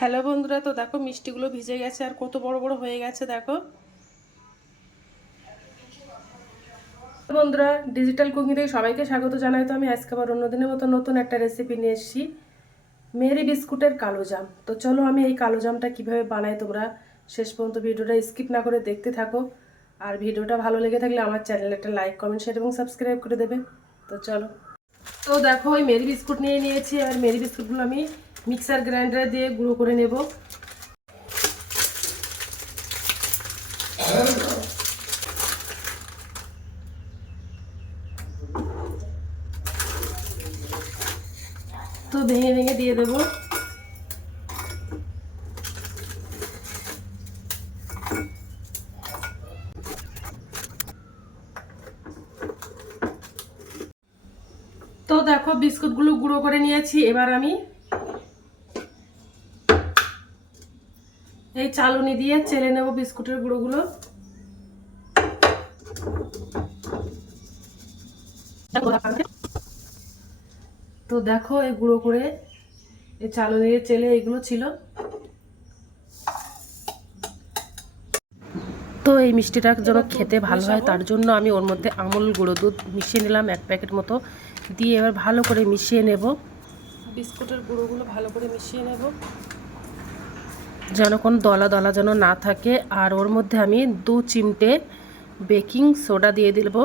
Hello বন্ধুরা, তো দেখো মিষ্টিগুলো ভিজে গেছে আর কত বড় বড় হয়ে গেছে দেখো বন্ধুরা। ডিজিটাল কুকিং থেকে সবাইকে স্বাগত জানাই। তো আমি আজকে আবার অন্যদিনের মতো নতুন একটা রেসিপি নিয়ে এসেছি, মেরি বিস্কুটের কালো জাম। তো চলো আমি এই কালো জামটা কীভাবে বানাই তোমরা শেষ পর্যন্ত ভিডিওটা স্কিপ না করে দেখতে থাকো। আর ভিডিওটা ভালো লেগে থাকলে আমার চ্যানেলে একটা লাইক, কমেন্ট, শেয়ার এবং সাবস্ক্রাইব করে দেবে। তো চলো। তো দেখো ওই মেরি বিস্কুট নিয়ে নিয়েছি, আর মেরি বিস্কুটগুলো আমি মিক্সার গ্রাইন্ডারে দিয়ে গুঁড়ো করে নেব। তো ভেঙে ভেঙে দিয়ে দেবো। তো দেখো বিস্কুটগুলো গুঁড়ো করে নিয়েছি। এবার আমি এই চালনি দিয়ে চেলে নেব বিস্কুটের গুঁড়োগুলো। তো দেখো এই গুঁড়ো করে এই চালনি দিয়ে চেলে এইগুলো ছিল। তো এই মিষ্টিটা যেন খেতে ভালো হয় তার জন্য আমি ওর মধ্যে আমুল গুঁড়ো দুধ মিশিয়ে নিলাম 1 প্যাকেট মতো, দিয়ে এবার ভালো করে মিশিয়ে নেব। বিস্কুটের গুঁড়োগুলো ভালো করে মিশিয়ে নেব যেন কোনো দলা দলা যেন না থাকে। আর ওর মধ্যে আমি 2 চিমটে বেকিং সোডা দিয়ে দেব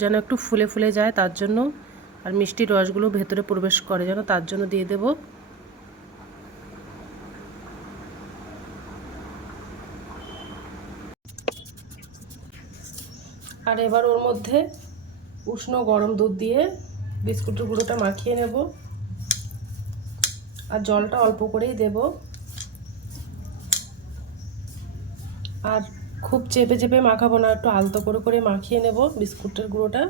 যেন একটু ফুলে ফুলে যায় তার জন্য, আর মিষ্টির রসগুলো ভেতরে প্রবেশ করে যেন তার জন্য দিয়ে দেব। আর এবার ওর মধ্যে উষ্ণ গরম দুধ দিয়ে বিস্কুটের গুঁড়োটা মাখিয়ে নেব, আর জলটা অল্প করেই দেব। আর খুব চেপে চেপে মাখাবো না, একটু আলতো করে করে মাখিয়ে নেব বিস্কুটের গুঁড়োটা।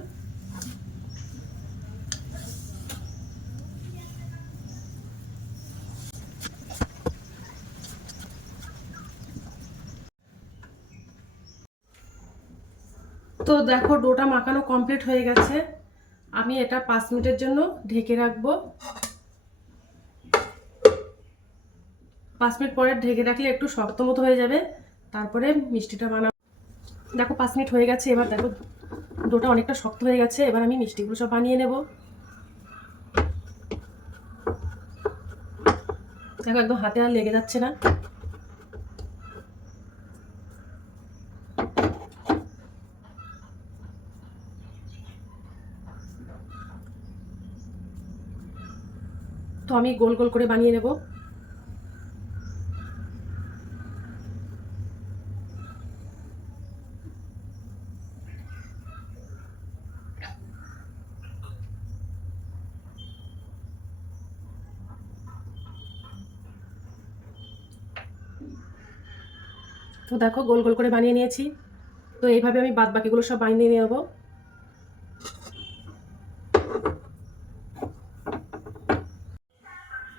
তো দেখো ডোটা মাখানো কমপ্লিট হয়ে গেছে। আমি এটা 5 মিনিটের জন্য ঢেকে রাখবো। 5 মিনিট পরে ঢেকে রাখলে একটু শক্ত মতো হয়ে যাবে, তারপরে মিষ্টিটা বানাবো। দেখো 5 মিনিট হয়ে গেছে। এবার দেখো ডোটা অনেকটা শক্ত হয়ে গেছে। এবার আমি মিষ্টিগুলো সব বানিয়ে নেব। দেখো একদম হাতে আর লেগে যাচ্ছে না। তো আমি গোল গোল করে বানিয়ে নেব। তো দেখো গোল গোল করে বানিয়ে নিয়েছি। তো এইভাবে আমি বাদ বাকিগুলো সব বানিয়ে নেব।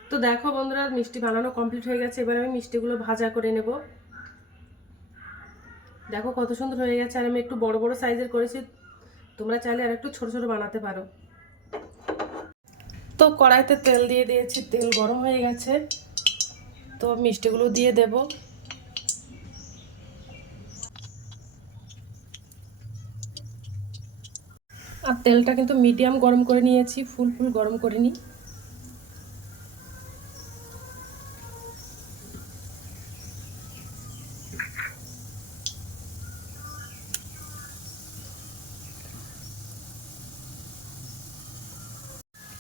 তো দেখো বন্ধুরা মিষ্টি বানানো কমপ্লিট হয়ে গেছে। এবার আমি মিষ্টিগুলো ভাজা করে নেব। দেখো কত সুন্দর হয়ে গেছে। আর আমি একটু বড় বড় সাইজের করেছি, তোমরা চাইলে আর একটু ছোট ছোট বানাতে পারো। তো কড়াইতে তেল দিয়ে দিয়েছি, তেল গরম হয়ে গেছে। তো মিষ্টিগুলো দিয়ে দেব। আর তেলটা কিন্তু মিডিয়াম গরম করে নিয়েছি, ফুল ফুল গরম করে নিই।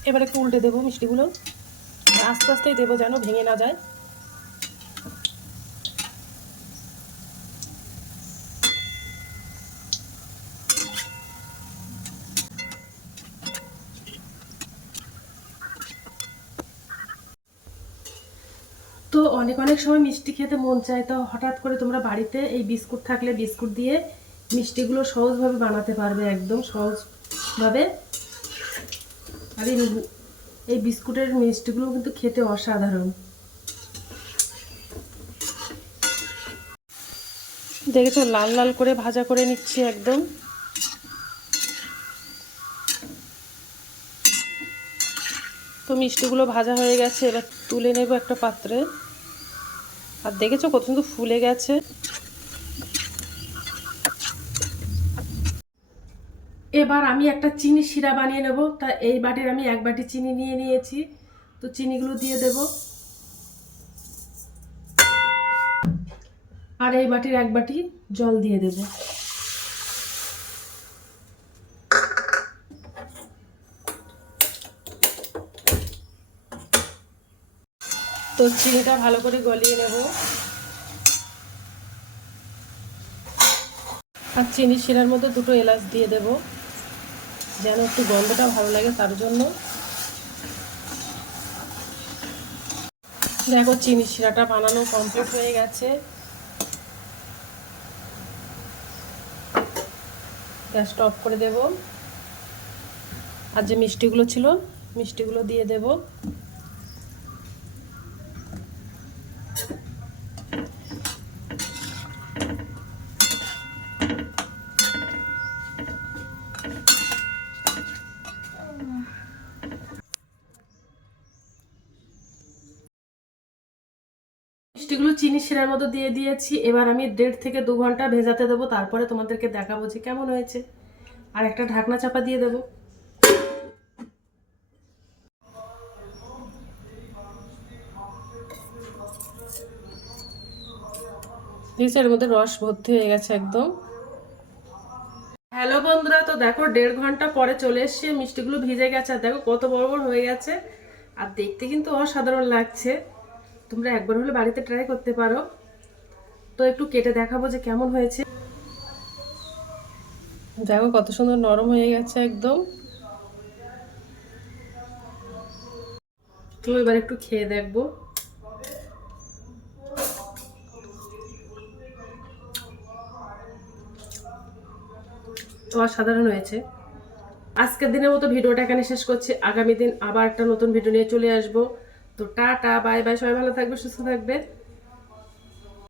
এবার একটু উল্টে দেবো মিষ্টিগুলো, আস্তে আস্তেই দেবো যেন ভেঙে না যায়। তো অনেক অনেক সময় মিষ্টি খেতে মন চায়, তো হঠাৎ করে তোমরা বাড়িতে এই বিস্কুট থাকলে বিস্কুট দিয়ে মিষ্টিগুলো সহজভাবে বানাতে পারবে, একদম সহজভাবে। আর এই বিস্কুটের মিষ্টিগুলো কিন্তু খেতে অসাধারণ। দেখেছো লাল লাল করে ভাজা করে নিচ্ছি একদম। তো মিষ্টিগুলো ভাজা হয়ে গেছে, এবার তুলে নেব একটা পাত্রে। আর দেখেছো কত সুন্দর ফুলে গেছে। এবার আমি একটা চিনি শিরা বানিয়ে নেব। তা এই বাটির আমি 1 বাটি চিনি নিয়ে নিয়েছি। তো চিনিগুলো দিয়ে দেব, আর এই বাটির 1 বাটি জল দিয়ে দেব। তো চিনিটা ভালো করে গলিয়ে নেব। আর চিনি শিরার মধ্যে 2টো এলাচ দিয়ে দেব, যেন একটু গন্ধটা ভালো লাগে তার জন্য। দেখো চিনি শিরাটা বানানো কমপ্লিট হয়ে গেছে। গ্যাসটা অফ করে দেব। আর যে মিষ্টিগুলো ছিল মিষ্টিগুলো দিয়ে দেব। মিষ্টিগুলো চিনি শিরার মতো দিয়ে দিয়েছি। এবার আমি 1.5 থেকে 2 ঘন্টা ভেজাতে দেবো, তারপরে তোমাদেরকে দেখাবো যে কেমন হয়েছে। আর একটা ঢাকনা চাপা দিয়ে দেবো। এর মধ্যে রস ভর্তি হয়ে গেছে একদম। হ্যালো বন্ধুরা, তো দেখো 1.5 ঘন্টা পরে চলে এসছে। মিষ্টিগুলো ভিজে গেছে, আর দেখো কত বড় বড় হয়ে গেছে। আর দেখতে কিন্তু অসাধারণ লাগছে। তোমরা একবার হলে বাড়িতে ট্রাই করতে পারো। তো একটু কেটে দেখাবো যে কেমন হয়েছে। দেখো কত সুন্দর নরম হয়ে গেছে একদম। তো এবার একটু খেয়ে দেখবো। তো অসাধারণ হয়েছে। আজকের দিনের মতো ভিডিওটা এখানে শেষ করছি। আগামী দিন আবার একটা নতুন ভিডিও নিয়ে চলে আসবো। তো টাটা, বাই বাই, সবাই ভালো থাকবে, সুস্থ থাকবে।